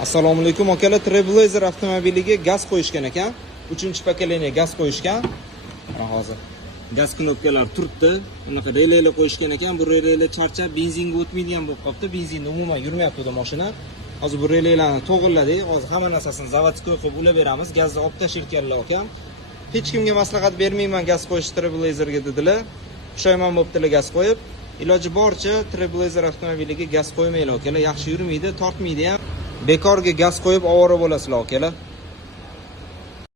Assalomu alaykum akalar, Trailblazer avtomobiliga gaz qo'yishgan ekan. 3-pokoleniya gaz qo'yishgan. Mana hozir gaz knopkalari turibdi. Bunaqa relaylar qo'yishgan ekan. Bu relaylar charchab benzinga o'tmaydigan bo'lib qolibdi. Benzinda umuman yurmayapti bu mashina. Hozir bu relaylarni to'g'irladik. Hozir hamma narsasini zavodskoy qilib ulab beramiz. Gazni olib tashirkanlar ekan. Hech kimga maslahat bermayman gaz qo'yish Trailblazerga dedilar. Pushaymon bo'libdilar gaz qo'yib. Iloji boricha Trailblazer avtomobiliga gaz qo'ymanglar akalar. Yaxshi yurmaydi, tortmaydi ham. Bekorga gaz qo'yib ovora bo'lasizlar akalar.